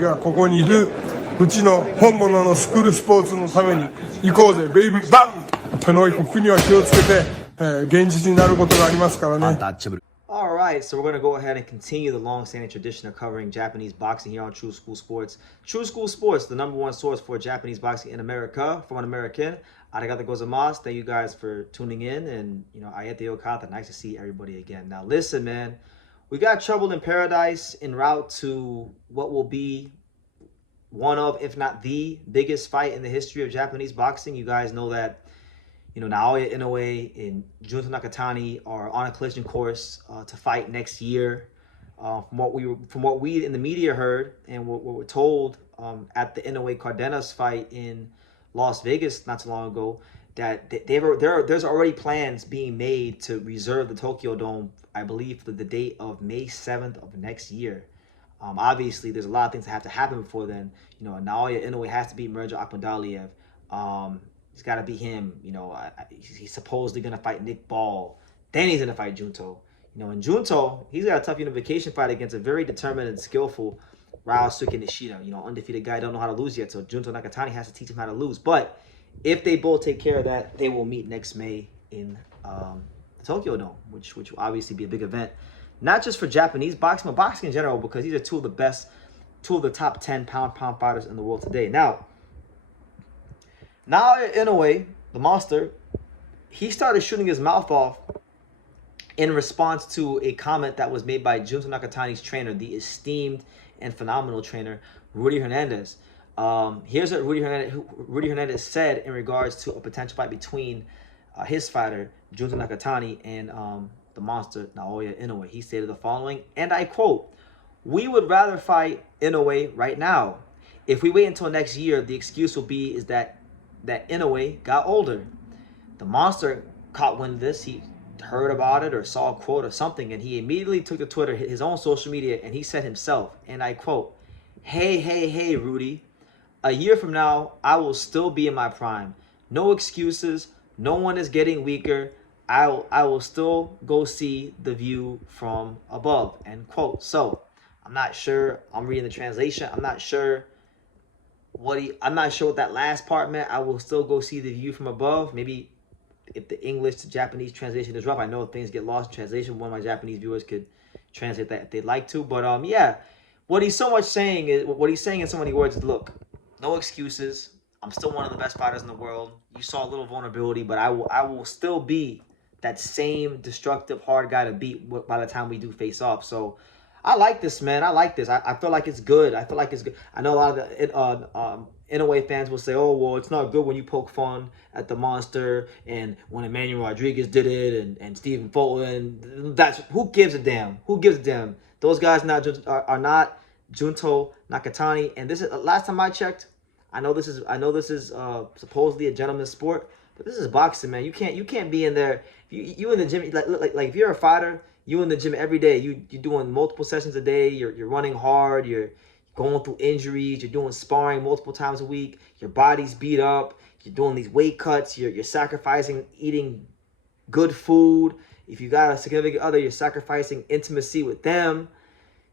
がここにいるうちの本物のスクールスポーツのために行こうぜベイビーバンこの国は気をつけて、現実になることがありますからね。Alright, so we're going to go ahead and continue the long-standing tradition of covering Japanese boxing here on True School Sports. True School Sports, the #1 source for Japanese boxing in America, from an American. Arigatou gozaimasu. Thank you guys for tuning in, and ayete okata. Nice to see everybody again. Now listen, man, we got Trouble in Paradise en route to what will be one of, if not the biggest fight in the history of Japanese boxing. You guys know that Naoya Inoue and Junto Nakatani are on a collision course to fight next year. From what we in the media heard and what we're told at the Inoue Cardenas fight in Las Vegas not too long ago, that there's already plans being made to reserve the Tokyo Dome, I believe, for the date of May 7th of next year. Obviously, there's a lot of things that have to happen before then. Naoya Inoue has to beat Mirza Akhmadaliev. He's got to beat him. He's supposedly going to fight Nick Ball. Then he's going to fight Junto. And Junto, he's got a tough unification fight against a very determined and skillful Ryosuke Nishida. Undefeated guy, don't know how to lose yet. So Junto Nakatani has to teach him how to lose. But if they both take care of that, they will meet next May in the Tokyo Dome, which will obviously be a big event. Not just for Japanese boxing, but boxing in general, because these are two of the top 10 pound fighters in the world today. Now Inoue, the monster, he started shooting his mouth off in response to a comment that was made by Junto Nakatani's trainer, the esteemed and phenomenal trainer, Rudy Hernandez. Here's what Rudy Hernandez said in regards to a potential fight between his fighter, Junto Nakatani, and the monster, Naoya Inoue. He stated the following, and I quote, "We would rather fight Inoue right now. If we wait until next year, the excuse will be is that Inoue got older." The monster caught wind of this. He heard about it or saw a quote or something, and he immediately took to Twitter, his own social media, and he said himself, and I quote, Hey, Rudy. A year from now, I will still be in my prime. No excuses. No one is getting weaker. I will still go see the view from above," end quote. So I'm not sure. I'm reading the translation. I'm not sure what that last part meant. I will still go see the view from above. Maybe if the English to Japanese translation is rough, I know things get lost in translation. One of my Japanese viewers could translate that if they'd like to. But yeah, what he's saying in so many words is, look, no excuses. I'm still one of the best fighters in the world. You saw a little vulnerability, but I will still be that same destructive, hard guy to beat by the time we do face off. So I like this, man. I like this. I feel like it's good. I know a lot of the Inoue fans will say, "Oh, well, it's not good when you poke fun at the monster, and when Emmanuel Rodriguez did it, and Stephen Fulton." That's who gives a damn. Who gives a damn? Those guys are not Junto Nakatani. And this is last time I checked. I know this is supposedly a gentleman's sport, but this is boxing, man. You can't be in there. You in the gym, like if you're a fighter, you in the gym every day. You're doing multiple sessions a day. You're running hard. You're going through injuries. You're doing sparring multiple times a week. Your body's beat up. You're doing these weight cuts. You're sacrificing eating good food. If you got a significant other, you're sacrificing intimacy with them.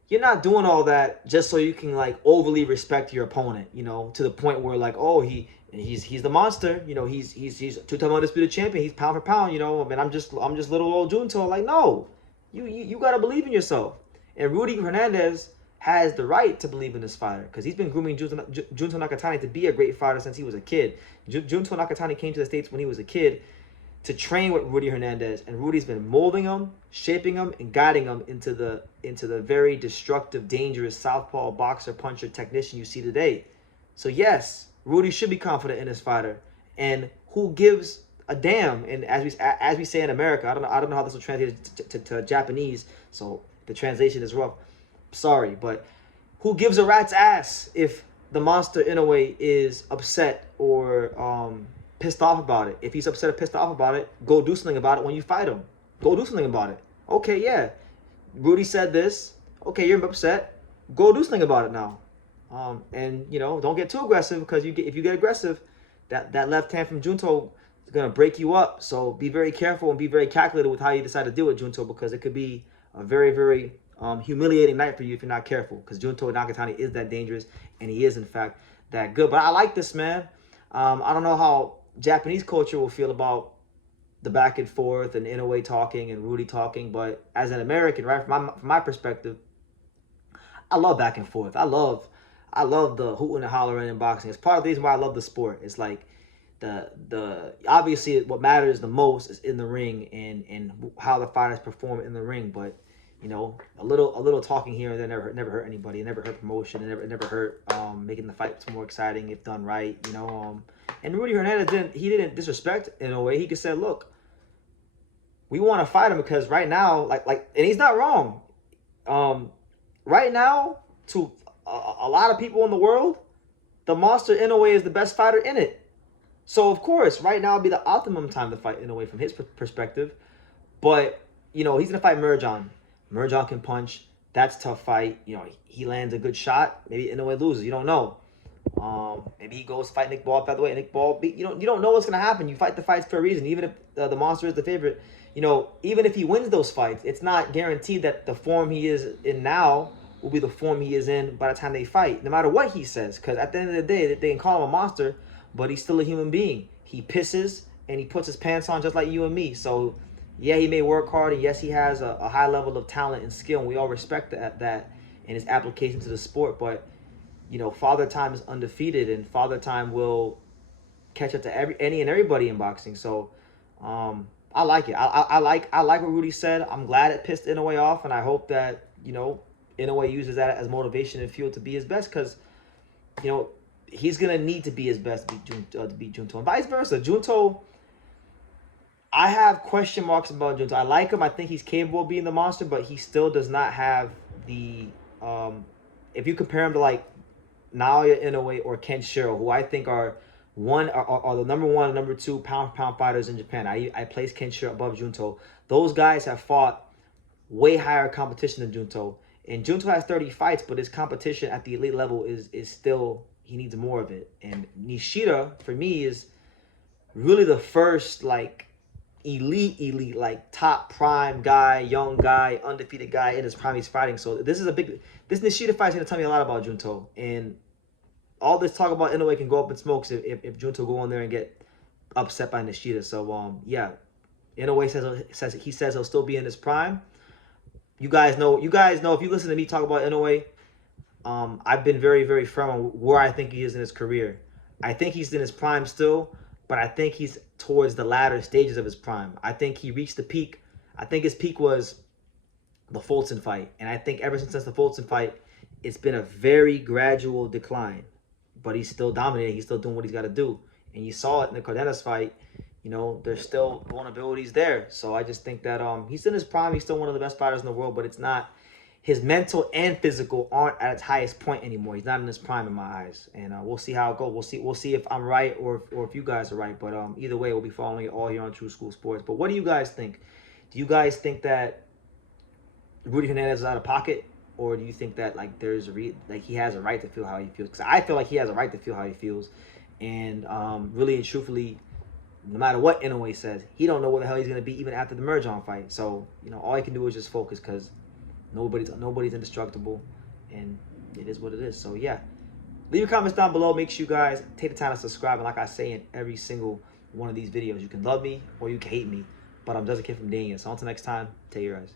You're not doing all that just so you can like overly respect your opponent, to the point where like, oh, he's the monster, he's two-time undisputed champion, he's pound for pound, and I'm just little old Junto. Like, no, you gotta believe in yourself. And Rudy Hernandez has the right to believe in this fighter because he's been grooming Junto Nakatani to be a great fighter since he was a kid. Junto Nakatani came to the States when he was a kid to train with Rudy Hernandez, and Rudy's been molding him, shaping him, and guiding him into the very destructive, dangerous southpaw boxer, puncher, technician you see today. So yes, Rudy should be confident in his fighter, and who gives a damn? And as we say in America, I don't know how this will translate to Japanese, so the translation is rough. Sorry, but who gives a rat's ass if the monster Inoue is upset or pissed off about it? If he's upset or pissed off about it, go do something about it when you fight him. Go do something about it. Okay, yeah, Rudy said this. Okay, you're upset. Go do something about it now. And don't get too aggressive, because if you get aggressive, that left hand from Junto is gonna break you up. So be very careful and be very calculated with how you decide to deal with Junto, because it could be a very, very humiliating night for you if you're not careful, because Junto Nakatani is that dangerous, and he is, in fact, that good. But I like this, man. I don't know how Japanese culture will feel about the back and forth and Inoue talking and Rudy talking, but as an American, right, from my perspective, I love back and forth. I love the hooting and hollering in boxing. It's part of the reason why I love the sport. It's like the obviously what matters the most is in the ring and how the fighters perform in the ring. But you know, a little talking here and there never hurt anybody. It never hurt promotion. It never hurt making the fights more exciting if done right. You know, and Rudy Hernandez didn't disrespect in a way. He could say, look, we want to fight him because right now, and he's not wrong. Right now, to a lot of people in the world, the monster Inoue is the best fighter in it. So, of course, right now would be the optimum time to fight Inoue from his perspective. But, you know, he's going to fight Merjan. Merjan can punch. That's a tough fight. You know, he lands a good shot. Maybe Inoue loses. You don't know. Maybe he goes fight Nick Ball featherweight. Nick Ball beat. You don't know what's going to happen. You fight the fights for a reason. Even if the monster is the favorite, you know, even if he wins those fights, it's not guaranteed that the form he is in now will be the form he is in by the time they fight, no matter what he says. Because at the end of the day, they can call him a monster, but he's still a human being. He pisses and he puts his pants on just like you and me. So, yeah, he may work hard, and yes, he has a high level of talent and skill, and we all respect that and his application to the sport. But, you know, Father Time is undefeated, and Father Time will catch up to any and everybody in boxing. So, I like it. I like what Rudy said. I'm glad it pissed Inoue off, and I hope that, you know, Inoue uses that as motivation and fuel to be his best, because, you know, he's going to need to be his best to beat Junto, and vice versa. Junto, I have question marks about Junto. I like him. I think he's capable of being the monster, but he still does not have the, if you compare him to like Naoya Inoue or Ken Shiro, who I think are the number one and number two pound for pound fighters in Japan. I place Ken Shiro above Junto. Those guys have fought way higher competition than Junto. And Junto has 30 fights, but his competition at the elite level is still, he needs more of it. And Nishida, for me, is really the first, like, elite, like, top prime guy, young guy, undefeated guy in his prime he's fighting. So this Nishida fight is going to tell me a lot about Junto. And all this talk about Inoue can go up in smokes if Junto go in there and get upset by Nishida. So, yeah, Inoue says he'll still be in his prime. You guys know if you listen to me talk about Inoue, I've been very, very firm on where I think he is in his career. I think he's in his prime still, but I think he's towards the latter stages of his prime. I think he reached the peak. I think his peak was the Fulton fight. And I think ever since the Fulton fight, it's been a very gradual decline. But he's still dominating. He's still doing what he's got to do. And you saw it in the Cardenas fight. You know, there's still vulnerabilities there. So I just think that he's in his prime. He's still one of the best fighters in the world, but it's not, his mental and physical aren't at its highest point anymore. He's not in his prime in my eyes. And we'll see how it goes. We'll see if I'm right or if you guys are right. But either way, we'll be following it all here on True School Sports. But what do you guys think? Do you guys think that Rudy Hernandez is out of pocket? Or do you think that, like, there's he has a right to feel how he feels? Because I feel like he has a right to feel how he feels. And really and truthfully, no matter what Inoue says, he don't know where the hell he's going to be even after the Merjan fight. So, you know, all he can do is just focus, because nobody's indestructible, and it is what it is. So, yeah. Leave your comments down below. Make sure you guys take the time to subscribe. And like I say in every single one of these videos, you can love me or you can hate me. But I'm just a kid from Daniel. So until next time, take your eyes.